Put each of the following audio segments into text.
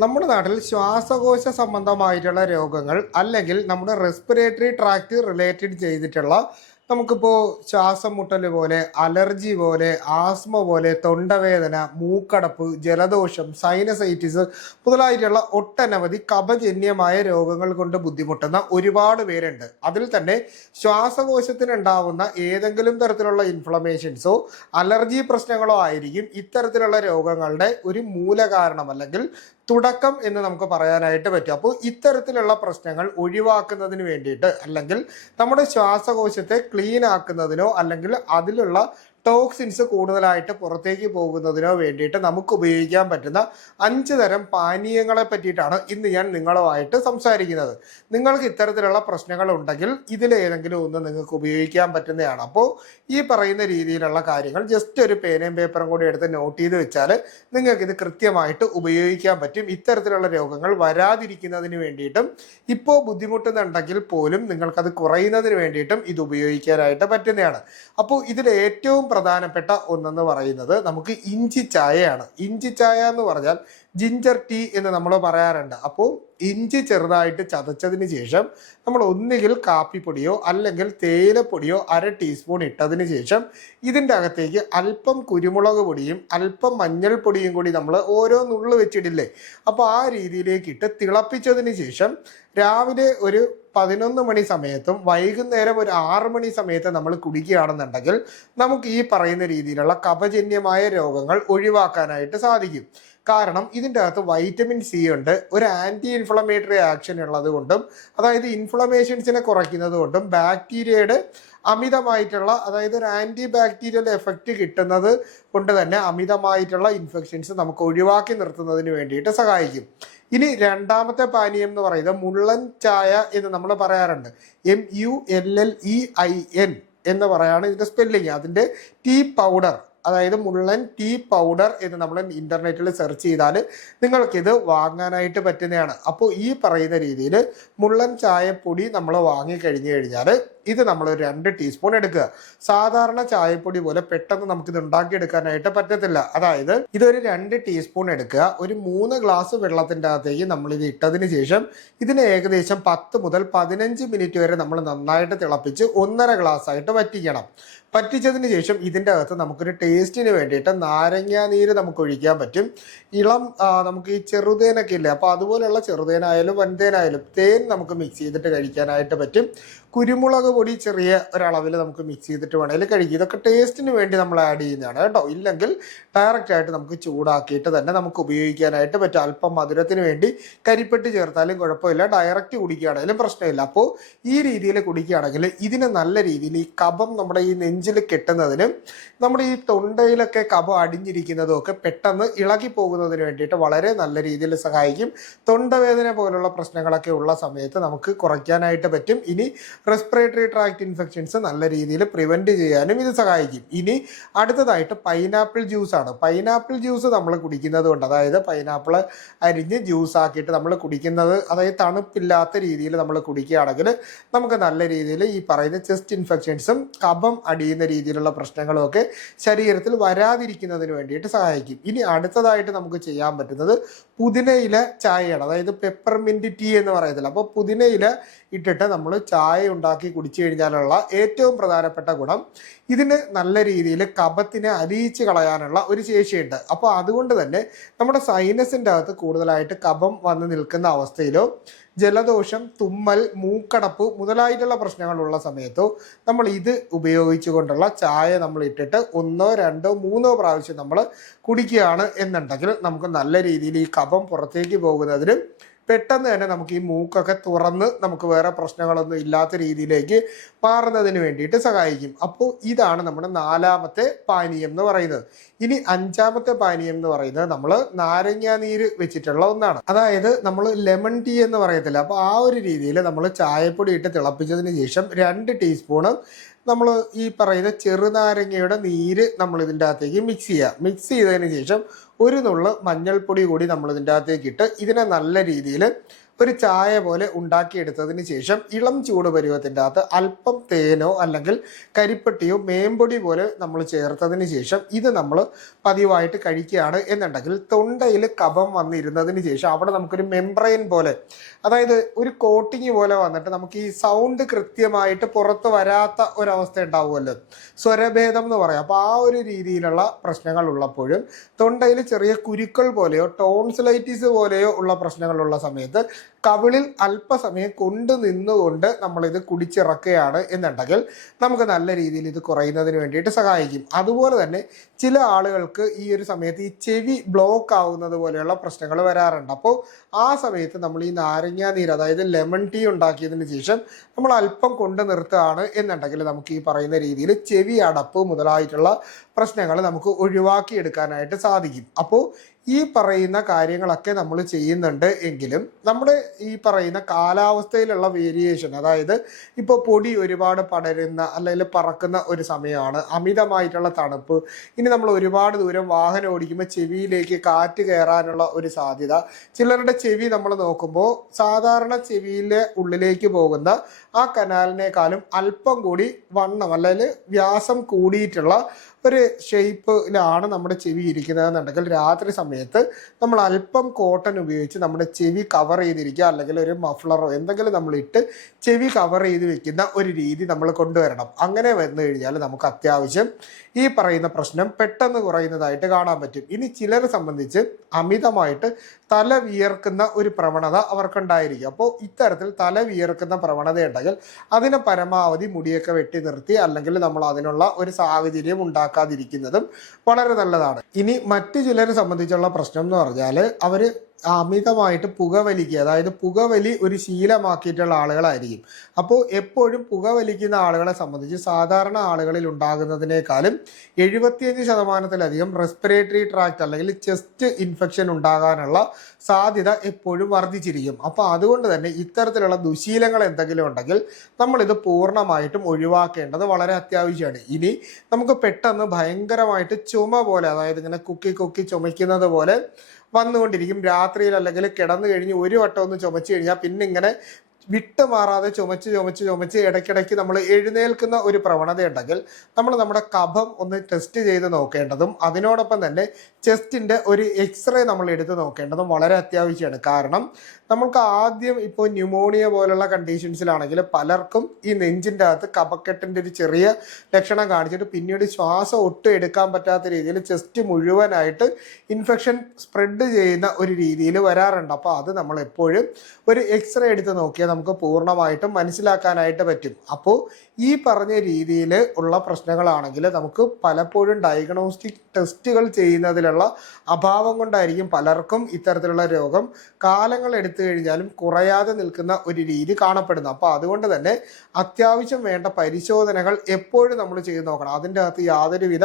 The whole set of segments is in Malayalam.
നമ്മുടെ നാട്ടിൽ ശ്വാസകോശ സംബന്ധമായിട്ടുള്ള രോഗങ്ങൾ അല്ലെങ്കിൽ നമ്മുടെ റെസ്പിറേറ്ററി ട്രാക്ട് റിലേറ്റഡ് ചെയ്തിട്ടുള്ള നമുക്കിപ്പോൾ ശ്വാസം മുട്ടൽ പോലെ അലർജി പോലെ ആസ്മ പോലെ തൊണ്ടവേദന മൂക്കടപ്പ് ജലദോഷം സൈനസൈറ്റിസ് മുതലായിട്ടുള്ള ഒട്ടനവധി കഫജന്യമായ രോഗങ്ങൾ കൊണ്ട് ബുദ്ധിമുട്ടുന്ന ഒരുപാട് പേരുണ്ട്. അതിൽ തന്നെ ശ്വാസകോശത്തിനുണ്ടാവുന്ന ഏതെങ്കിലും തരത്തിലുള്ള ഇൻഫ്ലമേഷൻസോ അലർജി പ്രശ്നങ്ങളോ ആയിരിക്കും ഇത്തരത്തിലുള്ള രോഗങ്ങളുടെ ഒരു മൂലകാരണം അല്ലെങ്കിൽ തുടക്കം എന്ന് നമുക്ക് പറയാനായിട്ട് പറ്റും. അപ്പോൾ ഇത്തരത്തിലുള്ള പ്രശ്നങ്ങൾ ഒഴിവാക്കുന്നതിന് വേണ്ടിയിട്ട് അല്ലെങ്കിൽ നമ്മുടെ ശ്വാസകോശത്തെ ക്ലീൻ ആക്കുന്നതിനോ അല്ലെങ്കിൽ അതിലുള്ള ടോക്സിൻസ് കൂടുതലായിട്ട് പുറത്തേക്ക് പോകുന്നതിനോ വേണ്ടിയിട്ട് നമുക്ക് ഉപയോഗിക്കാൻ പറ്റുന്ന 5 തരം പാനീയങ്ങളെ പറ്റിയിട്ടാണ് ഇന്ന് ഞാൻ നിങ്ങളുമായിട്ട് സംസാരിക്കുന്നത്. നിങ്ങൾക്ക് ഇത്തരത്തിലുള്ള പ്രശ്നങ്ങൾ ഉണ്ടെങ്കിൽ ഇതിലേതെങ്കിലും ഒന്ന് നിങ്ങൾക്ക് ഉപയോഗിക്കാൻ പറ്റുന്നതാണ്. അപ്പോൾ ഈ പറയുന്ന രീതിയിലുള്ള കാര്യങ്ങൾ ജസ്റ്റ് ഒരു പേനയും പേപ്പറും കൂടി എടുത്ത് നോട്ട് ചെയ്ത് വെച്ചാൽ നിങ്ങൾക്ക് ഇത് കൃത്യമായിട്ട് ഉപയോഗിക്കാൻ പറ്റും. ഇത്തരത്തിലുള്ള രോഗങ്ങൾ വരാതിരിക്കുന്നതിന് വേണ്ടിയിട്ടും ഇപ്പോൾ ബുദ്ധിമുട്ടുന്നുണ്ടെങ്കിൽ പോലും നിങ്ങൾക്കത് കുറയുന്നതിന് വേണ്ടിയിട്ടും ഇത് ഉപയോഗിക്കാനായിട്ട് പറ്റുന്നതാണ്. അപ്പോൾ ഇതിൽ ഏറ്റവും പ്രധാനപ്പെട്ട ഒന്നെന്ന് പറയുന്നത് നമുക്ക് ഇഞ്ചി ചായയാണ്. ഇഞ്ചി ചായ എന്ന് പറഞ്ഞാൽ ജിഞ്ചർ ടീ എന്ന് നമ്മൾ പറയാറുണ്ട്. അപ്പോൾ ഇഞ്ചി ചെറുതായിട്ട് ചതച്ചതിന് ശേഷം നമ്മൾ ഒന്നുകിൽ കാപ്പിപ്പൊടിയോ അല്ലെങ്കിൽ തേയിലപ്പൊടിയോ 1/2 ടീസ്പൂൺ ഇട്ടതിന് ശേഷം ഇതിൻ്റെ അകത്തേക്ക് അല്പം കുരുമുളക് പൊടിയും അല്പം മഞ്ഞൾപ്പൊടിയും കൂടി നമ്മൾ ഓരോ നുള്ളു വെച്ചിടില്ലേ, അപ്പോൾ ആ രീതിയിലേക്ക് ഇട്ട് തിളപ്പിച്ചതിന് ശേഷം രാവിലെ ഒരു 11 മണി സമയത്തും വൈകുന്നേരം ഒരു 6 മണി സമയത്ത് നമ്മൾ കുടിക്കുകയാണെന്നുണ്ടെങ്കിൽ നമുക്ക് ഈ പറയുന്ന രീതിയിലുള്ള കഫജന്യമായ രോഗങ്ങൾ ഒഴിവാക്കാനായിട്ട് സാധിക്കും. കാരണം ഇതിൻ്റെ അകത്ത് വൈറ്റമിൻ സി ഉണ്ട്, ഒരു ആൻറ്റി ഇൻഫ്ലമേറ്ററി ആക്ഷൻ ഉള്ളത് കൊണ്ടും അതായത് ഇൻഫ്ലമേഷൻസിനെ കുറയ്ക്കുന്നത് കൊണ്ടും ബാക്ടീരിയയുടെ അമിതമായിട്ടുള്ള അതായത് ഒരു ആൻറ്റി ബാക്ടീരിയൽ എഫക്റ്റ് കിട്ടുന്നത് കൊണ്ട് തന്നെ അമിതമായിട്ടുള്ള ഇൻഫെക്ഷൻസ് നമുക്ക് ഒഴിവാക്കി നിർത്തുന്നതിന് വേണ്ടിയിട്ട് സഹായിക്കും. രണ്ടാമത്തെ പാനീയം എന്ന് പറയുന്നത് മുള്ളൻ ചായ എന്ന് നമ്മൾ പറയാറുണ്ട്. MULLEIN എന്ന് പറയാണ് ഇതിൻ്റെ സ്പെല്ലിങ്. അതിൻ്റെ ടീ പൗഡർ അതായത് മുള്ളൻ ടീ പൗഡർ എന്ന് നമ്മൾ ഇൻ്റർനെറ്റിൽ സെർച്ച് ചെയ്താൽ നിങ്ങൾക്കിത് വാങ്ങാനായിട്ട് പറ്റുന്നതാണ്. അപ്പോൾ ഈ പറയുന്ന രീതിയിൽ മുള്ളൻ ചായപ്പൊടി നമ്മൾ വാങ്ങിക്കഴിഞ്ഞു കഴിഞ്ഞാൽ ഇത് നമ്മൾ 2 ടീസ്പൂൺ എടുക്കുക. സാധാരണ ചായപ്പൊടി പോലെ പെട്ടെന്ന് നമുക്കിത് ഉണ്ടാക്കിയെടുക്കാനായിട്ട് പറ്റത്തില്ല. അതായത് ഇതൊരു 2 ടീസ്പൂൺ എടുക്കുക. ഒരു 3 ഗ്ലാസ് വെള്ളത്തിൻ്റെ അകത്തേക്ക് നമ്മളിത് ഇട്ടതിന് ശേഷം ഇതിന് ഏകദേശം 10 മുതൽ 15 മിനിറ്റ് വരെ നമ്മൾ നന്നായിട്ട് തിളപ്പിച്ച് 1.5 ഗ്ലാസ് ആയിട്ട് വറ്റിക്കണം. പറ്റിച്ചതിന് ശേഷം ഇതിൻ്റെ അകത്ത് നമുക്കൊരു ടേസ്റ്റിന് വേണ്ടിയിട്ട് നാരങ്ങ നീര് നമുക്ക് ഒഴിക്കാൻ പറ്റും. ഇളം നമുക്ക് ഈ ചെറുതേനൊക്കെ ഇല്ലേ, അപ്പോൾ അതുപോലെയുള്ള ചെറുതേനായാലും വൻതേനായാലും തേൻ നമുക്ക് മിക്സ് ചെയ്തിട്ട് കഴിക്കാനായിട്ട് പറ്റും. കുരുമുളക് പൊടി ചെറിയ ഒരളവിൽ നമുക്ക് മിക്സ് ചെയ്തിട്ട് വേണമെങ്കിൽ കഴിക്കും. ഇതൊക്കെ ടേസ്റ്റിന് വേണ്ടി നമ്മൾ ആഡ് ചെയ്യുന്നതാണ് കേട്ടോ. ഇല്ലെങ്കിൽ ഡയറക്റ്റ് ആയിട്ട് നമുക്ക് ചൂടാക്കിയിട്ട് തന്നെ നമുക്ക് ഉപയോഗിക്കാനായിട്ട് പറ്റും. അല്പം മധുരത്തിന് വേണ്ടി കരിപ്പെട്ടി ചേർത്താലും കുഴപ്പമില്ല, ഡയറക്റ്റ് കുടിക്കുകയാണെങ്കിലും പ്രശ്നമില്ല. അപ്പോൾ ഈ രീതിയിൽ കുടിക്കുകയാണെങ്കിൽ ഇതിന് നല്ല രീതിയിൽ ഈ കഫം നമ്മുടെ ഈ നെഞ്ചിൽ കെട്ടുന്നതിനും നമ്മുടെ ഈ തൊണ്ടയിലൊക്കെ കഫം അടിഞ്ഞിരിക്കുന്നതും ഒക്കെ പെട്ടെന്ന് ഇളകി പോകുന്നതിന് വേണ്ടിയിട്ട് വളരെ നല്ല രീതിയിൽ സഹായിക്കും. തൊണ്ടവേദന പോലുള്ള പ്രശ്നങ്ങളൊക്കെ ഉള്ള സമയത്ത് നമുക്ക് കുറയ്ക്കാനായിട്ട് പറ്റും. റെസ്പിറേറ്ററി ട്രാക്ട് ഇൻഫെക്ഷൻസ് നല്ല രീതിയിൽ പ്രിവെൻറ്റ് ചെയ്യാനും ഇത് സഹായിക്കും. അടുത്തതായിട്ട് പൈനാപ്പിൾ ജ്യൂസാണ്. പൈനാപ്പിൾ ജ്യൂസ് നമ്മൾ കുടിക്കുന്നത് കൊണ്ട് അതായത് പൈനാപ്പിൾ അരിഞ്ഞ് ജ്യൂസ് ആക്കിയിട്ട് നമ്മൾ കുടിക്കുന്നത് അതായത് തണുപ്പില്ലാത്ത രീതിയിൽ നമ്മൾ കുടിക്കുകയാണെങ്കിൽ നമുക്ക് നല്ല രീതിയിൽ ഈ പറയുന്ന ചെസ്റ്റ് ഇൻഫെക്ഷൻസും കഫം അടിയുന്ന രീതിയിലുള്ള പ്രശ്നങ്ങളും ഒക്കെ ശരീരത്തിൽ വരാതിരിക്കുന്നതിന് വേണ്ടിയിട്ട് സഹായിക്കും. അടുത്തതായിട്ട് നമുക്ക് ചെയ്യാൻ പറ്റുന്നത് പുതിനയില ചായയാണ്. അതായത് പെപ്പർമിൻറ്റ് ടീ എന്ന് പറയത്തില്ല. അപ്പോൾ പുതിനയില ഇട്ടിട്ട് നമ്മൾ ചായ ഉണ്ടാക്കി കുടിച്ചു കഴിഞ്ഞാലുള്ള ഏറ്റവും പ്രധാനപ്പെട്ട ഗുണം ഇതിന് നല്ല രീതിയിൽ കഫത്തിനെ അലിയിച്ച് കളയാനുള്ള ഒരു ശേഷിയുണ്ട്. അപ്പോൾ അതുകൊണ്ട് തന്നെ നമ്മുടെ സൈനസിൻ്റെ അകത്ത് കൂടുതലായിട്ട് കഫം വന്ന് നിൽക്കുന്ന അവസ്ഥയിലോ ജലദോഷം തുമ്മൽ മൂക്കടപ്പ് മുതലായിട്ടുള്ള പ്രശ്നങ്ങളുള്ള സമയത്തോ നമ്മൾ ഇത് ഉപയോഗിച്ചുകൊണ്ടുള്ള ചായ നമ്മൾ ഇട്ടിട്ട് 1, 2, 3 പ്രാവശ്യം നമ്മൾ കുടിക്കുകയാണ് എന്നുണ്ടെങ്കിൽ നമുക്ക് നല്ല രീതിയിൽ ഈ കഫം പുറത്തേക്ക് പോകുന്നതിനും പെട്ടെന്ന് തന്നെ നമുക്ക് ഈ മൂക്കൊക്കെ തുറന്ന് നമുക്ക് വേറെ പ്രശ്നങ്ങളൊന്നും ഇല്ലാത്ത രീതിയിലേക്ക് മാറുന്നതിന് വേണ്ടിയിട്ട് സഹായിക്കും. അപ്പോൾ ഇതാണ് നമ്മുടെ 4ാമത്തെ പാനീയം എന്ന് പറയുന്നത്. 5ാമത്തെ പാനീയം എന്ന് പറയുന്നത് നമ്മൾ നാരങ്ങ നീര് വെച്ചിട്ടുള്ള ഒന്നാണ്. അതായത് നമ്മൾ ലെമൺ ടീ എന്ന് പറയത്തില്ല. അപ്പോൾ ആ ഒരു രീതിയിൽ നമ്മൾ ചായപ്പൊടി ഇട്ട് തിളപ്പിച്ചതിന് ശേഷം 2 ടീസ്പൂണ് നമ്മൾ ഈ പറയുന്ന ചെറുനാരങ്ങയുടെ നീര് നമ്മൾ ഇതിൻ്റെ അകത്തേക്ക് മിക്സ് ചെയ്യുക. മിക്സ് ചെയ്തതിന് ശേഷം ഒരു നുള്ള് മഞ്ഞൾപ്പൊടി കൂടി നമ്മൾ ഇതിൻ്റെ അകത്തേക്ക് ഇട്ട് ഇതിനെ നല്ല രീതിയിൽ ഒരു ചായ പോലെ ഉണ്ടാക്കിയെടുത്തതിന് ശേഷം ഇളം ചൂട് പരുവത്തിൻ്റെ അകത്ത് അല്പം തേനോ അല്ലെങ്കിൽ കരിപ്പെട്ടിയോ മേമ്പൊടി പോലെ നമ്മൾ ചേർത്തതിന് ശേഷം ഇത് നമ്മൾ പതിവായിട്ട് കഴിക്കുകയാണ് എന്നുണ്ടെങ്കിൽ തൊണ്ടയിൽ കഫം വന്നിരുന്നതിന് ശേഷം അവിടെ നമുക്കൊരു മെംബ്രെയിൻ പോലെ, അതായത് ഒരു കോട്ടിങ് പോലെ വന്നിട്ട് നമുക്ക് ഈ സൗണ്ട് കൃത്യമായിട്ട് പുറത്ത് വരാത്ത ഒരവസ്ഥ ഉണ്ടാവുമല്ലോ, സ്വരഭേദം എന്ന് പറയാം. അപ്പോൾ ആ ഒരു രീതിയിലുള്ള പ്രശ്നങ്ങൾ ഉള്ളപ്പോഴും തൊണ്ടയിൽ ചെറിയ കുരുക്കൾ പോലെയോ ടോൺസിലൈറ്റിസ് പോലെയോ ഉള്ള പ്രശ്നങ്ങളുള്ള സമയത്ത് കവിളിൽ അല്പസമയം കൊണ്ട് നിന്നുകൊണ്ട് നമ്മളിത് കുടിച്ചിറക്കുകയാണ് എന്നുണ്ടെങ്കിൽ നമുക്ക് നല്ല രീതിയിൽ ഇത് കുറയുന്നതിന് വേണ്ടിയിട്ട് സഹായിക്കും. അതുപോലെ തന്നെ ചില ആളുകൾക്ക് ഈ ഒരു സമയത്ത് ഈ ചെവി ബ്ലോക്ക് ആവുന്നത് പോലെയുള്ള പ്രശ്നങ്ങൾ വരാറുണ്ട്. അപ്പോൾ ആ സമയത്ത് നമ്മൾ ഈ നാരങ്ങാ നീര്, അതായത് ലെമൺ ടീ ഉണ്ടാക്കിയതിന് ശേഷം നമ്മൾ അല്പം കൊണ്ട് നിർത്തുകയാണ് എന്നുണ്ടെങ്കിൽ നമുക്ക് ഈ പറയുന്ന രീതിയിൽ ചെവി അടപ്പ് മുതലായിട്ടുള്ള പ്രശ്നങ്ങൾ നമുക്ക് ഒഴിവാക്കിയെടുക്കാനായിട്ട് സാധിക്കും. അപ്പോൾ ഈ പറയുന്ന കാര്യങ്ങളൊക്കെ നമ്മൾ ചെയ്യുന്നുണ്ട് എങ്കിലും നമ്മുടെ ഈ പറയുന്ന കാലാവസ്ഥയിലുള്ള വേരിയേഷൻ, അതായത് ഇപ്പോൾ പൊടി ഒരുപാട് പടരുന്ന അല്ലെങ്കിൽ പറക്കുന്ന ഒരു സമയമാണ്, അമിതമായിട്ടുള്ള തണുപ്പ്, ഇനി നമ്മൾ ഒരുപാട് ദൂരം വാഹനം ഓടിക്കുമ്പോൾ ചെവിയിലേക്ക് കാറ്റ് കയറാനുള്ള ഒരു സാധ്യത, ചിലരുടെ ചെവി നമ്മൾ നോക്കുമ്പോൾ സാധാരണ ചെവിയിലെ ഉള്ളിലേക്ക് പോകുന്ന ആ കനാലിനേക്കാളും അല്പം കൂടി വണ്ണം അല്ലെങ്കിൽ വ്യാസം കൂടിയിട്ടുള്ള ഒരു ഷേപ്പിലാണ് നമ്മുടെ ചെവി ഇരിക്കുന്നതെന്നുണ്ടെങ്കിൽ രാത്രി സമയത്ത് നമ്മൾ അല്പം കോട്ടൺ ഉപയോഗിച്ച് നമ്മുടെ ചെവി കവർ ചെയ്തിരിക്കുക, അല്ലെങ്കിൽ ഒരു മഫ്ലറോ എന്തെങ്കിലും നമ്മൾ ഇട്ട് ചെവി കവർ ചെയ്ത് വെക്കുന്ന ഒരു രീതി നമ്മൾ കൊണ്ടുവരണം. അങ്ങനെ വന്നു കഴിഞ്ഞാൽ നമുക്ക് അത്യാവശ്യം ഈ പറയുന്ന പ്രശ്നം പെട്ടെന്ന് കുറയുന്നതായിട്ട് കാണാൻ പറ്റും. ഇനി ചിലരെ സംബന്ധിച്ച് അമിതമായിട്ട് തല വിയർക്കുന്ന ഒരു പ്രവണത അവർക്കുണ്ടായിരിക്കും. അപ്പോൾ ഇത്തരത്തിൽ തല വിയർക്കുന്ന പ്രവണത ഉണ്ടെങ്കിൽ അതിനെ പരമാവധി മുടിയൊക്കെ വെട്ടി നിർത്തി അല്ലെങ്കിൽ നമ്മൾ അതിനുള്ള ഒരു സാഹചര്യം ഉണ്ടാക്കാതിരിക്കുന്നതും വളരെ നല്ലതാണ്. ഇനി മറ്റു ചിലരെ സംബന്ധിച്ചുള്ള പ്രശ്നം എന്ന് പറഞ്ഞാൽ അവർ അമിതമായിട്ട് പുകവലിക്കുക, അതായത് പുകവലി ഒരു ശീലമാക്കിയിട്ടുള്ള ആളുകളായിരിക്കും. അപ്പോൾ എപ്പോഴും പുകവലിക്കുന്ന ആളുകളെ സംബന്ധിച്ച് സാധാരണ ആളുകളിൽ ഉണ്ടാകുന്നതിനേക്കാളും 75% റെസ്പിറേറ്ററി ട്രാക്ട് അല്ലെങ്കിൽ ചെസ്റ്റ് ഇൻഫെക്ഷൻ ഉണ്ടാകാനുള്ള സാധ്യത എപ്പോഴും വർദ്ധിച്ചിരിക്കും. അപ്പോൾ അതുകൊണ്ട് തന്നെ ഇത്തരത്തിലുള്ള ദുശീലങ്ങൾ എന്തെങ്കിലും ഉണ്ടെങ്കിൽ നമ്മളിത് പൂർണ്ണമായിട്ടും ഒഴിവാക്കേണ്ടത് വളരെ അത്യാവശ്യമാണ്. ഇനി നമുക്ക് പെട്ടെന്ന് ഭയങ്കരമായിട്ട് ചുമ പോലെ, അതായത് ഇങ്ങനെ കുക്കി കുക്കി ചുമയ്ക്കുന്നത് പോലെ വന്നുകൊണ്ടിരിക്കും രാത്രിയിൽ, അല്ലെങ്കിൽ കിടന്നു കഴിഞ്ഞ് ഒരു വട്ടം ഒന്ന് ചുമച്ചു കഴിഞ്ഞാൽ പിന്നെ ഇങ്ങനെ വിട്ടുമാറാതെ ചുമച്ച് ഇടയ്ക്കിടയ്ക്ക് നമ്മൾ എഴുന്നേൽക്കുന്ന ഒരു പ്രവണത ഉണ്ടെങ്കിൽ നമ്മൾ നമ്മുടെ കഫം ഒന്ന് ടെസ്റ്റ് ചെയ്ത് നോക്കേണ്ടതും അതിനോടൊപ്പം തന്നെ ചെസ്റ്റിൻ്റെ ഒരു എക്സ്റേ നമ്മൾ എടുത്ത് നോക്കേണ്ടതും വളരെ അത്യാവശ്യമാണ്. കാരണം നമ്മൾക്ക് ആദ്യം ഇപ്പോൾ ന്യൂമോണിയ പോലുള്ള കണ്ടീഷൻസിലാണെങ്കിൽ പലർക്കും ഈ നെഞ്ചിൻ്റെ അകത്ത് കഫക്കെട്ടിൻ്റെ ഒരു ചെറിയ ലക്ഷണം കാണിച്ചിട്ട് പിന്നീട് ശ്വാസം ഒട്ടും എടുക്കാൻ പറ്റാത്ത രീതിയിൽ ചെസ്റ്റ് മുഴുവനായിട്ട് ഇൻഫെക്ഷൻ സ്പ്രെഡ് ചെയ്യുന്ന ഒരു രീതിയിൽ വരാറുണ്ട്. അപ്പോൾ അത് നമ്മൾ എപ്പോഴും ഒരു എക്സ്റേ എടുത്ത് നോക്കിയാൽ നമുക്ക് പൂർണ്ണമായിട്ടും മനസ്സിലാക്കാനായിട്ട് പറ്റും. അപ്പോൾ ഈ പറഞ്ഞ രീതിയിൽ ഉള്ള പ്രശ്നങ്ങളാണെങ്കിൽ നമുക്ക് പലപ്പോഴും ഡയഗ്നോസ്റ്റിക് ടെസ്റ്റുകൾ ചെയ്യുന്നതിലുള്ള അഭാവം കൊണ്ടായിരിക്കും പലർക്കും ഇത്തരത്തിലുള്ള രോഗം കാലങ്ങൾ എടുത്തു കഴിഞ്ഞാലും കുറയാതെ നിൽക്കുന്ന ഒരു രീതി കാണപ്പെടുന്നു. അപ്പോൾ അതുകൊണ്ട് തന്നെ അത്യാവശ്യം വേണ്ട പരിശോധനകൾ എപ്പോഴും നമ്മൾ ചെയ്ത് നോക്കണം. അതിൻ്റെ അകത്ത് യാതൊരുവിധ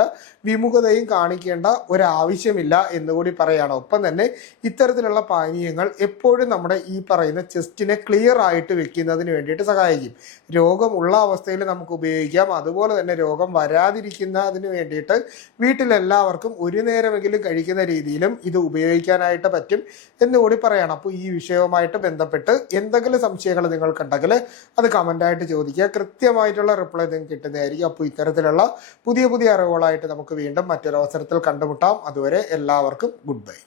വിമുഖതയും കാണിക്കേണ്ട ഒരാവശ്യമില്ല എന്നുകൂടി പറയുകയാണ്. ഒപ്പം തന്നെ ഇത്തരത്തിലുള്ള പാനീയങ്ങൾ എപ്പോഴും നമ്മുടെ ഈ പറയുന്ന ചെസ്റ്റിനെ ക്ലിയർ ആയിട്ട് വെക്കുന്നതിന് വേണ്ടിയിട്ട് സഹായിക്കും. രോഗമുള്ള അവസ്ഥയിൽ നമുക്ക് ഉപയോഗിക്കാം. അതുപോലെ തന്നെ രോഗം വരാതിരിക്കുന്നതിന് വേണ്ടിയിട്ട് വീട്ടിലെല്ലാവർക്കും ഒരു നേരമെങ്കിലും കഴിക്കുന്ന രീതിയിലും ഇത് ഉപയോഗിക്കാനായിട്ട് പറ്റും എന്നുകൂടി പറയണം. അപ്പോൾ ഈ വിഷയവുമായിട്ട് ബന്ധപ്പെട്ട് എന്തെങ്കിലും സംശയങ്ങൾ നിങ്ങൾക്കുണ്ടെങ്കിൽ അത് കമൻ്റായിട്ട് ചോദിക്കുക. കൃത്യമായിട്ടുള്ള റിപ്ലൈ നിങ്ങൾക്ക് കിട്ടുന്നതായിരിക്കും. അപ്പോൾ ഇത്തരത്തിലുള്ള പുതിയ അറിവുകളായിട്ട് നമുക്ക് വീണ്ടും മറ്റൊരു അവസരത്തിൽ കണ്ടുമുട്ടാം. അതുവരെ എല്ലാവർക്കും ഗുഡ് ബൈ.